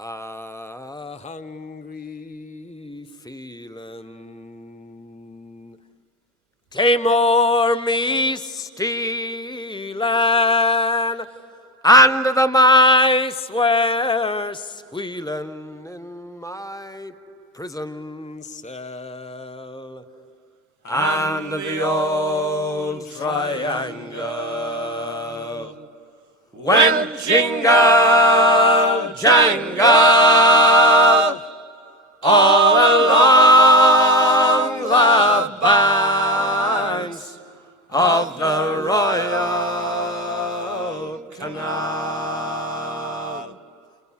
a hungry feeling came o'er me stealing, and the mice were squealing in my prison cell, and the old triangle went jingle jangle all along the banks of the Royal Canal.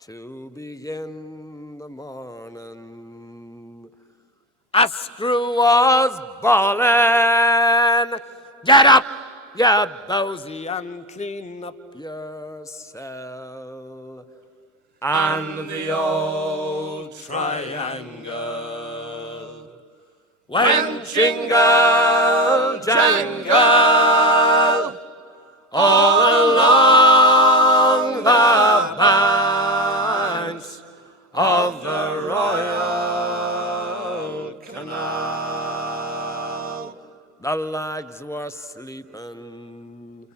To begin the morning, a screw was bawling, "Get up, you bowsy, and clean up your cell." And the old triangle went jingle jangle all along the banks of the Royal Canal. The lags were sleeping,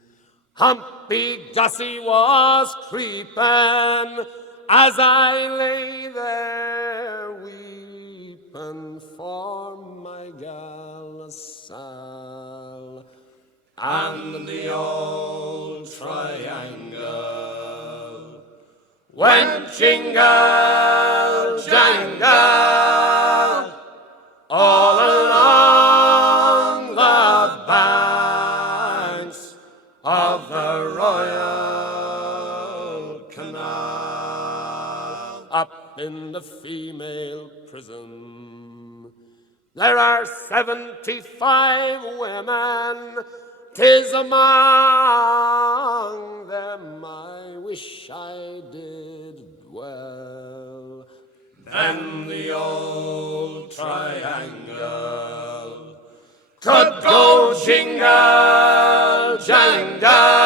Humpy Gussie was creeping, as I lay there weeping for my gal Sal. And the old triangle went jingle jangle all along the banks of the Royal Canal. Up in the female prison there are 75 women. 'Tis among them I wish I did dwell. Then the old triangle could go jingle jangle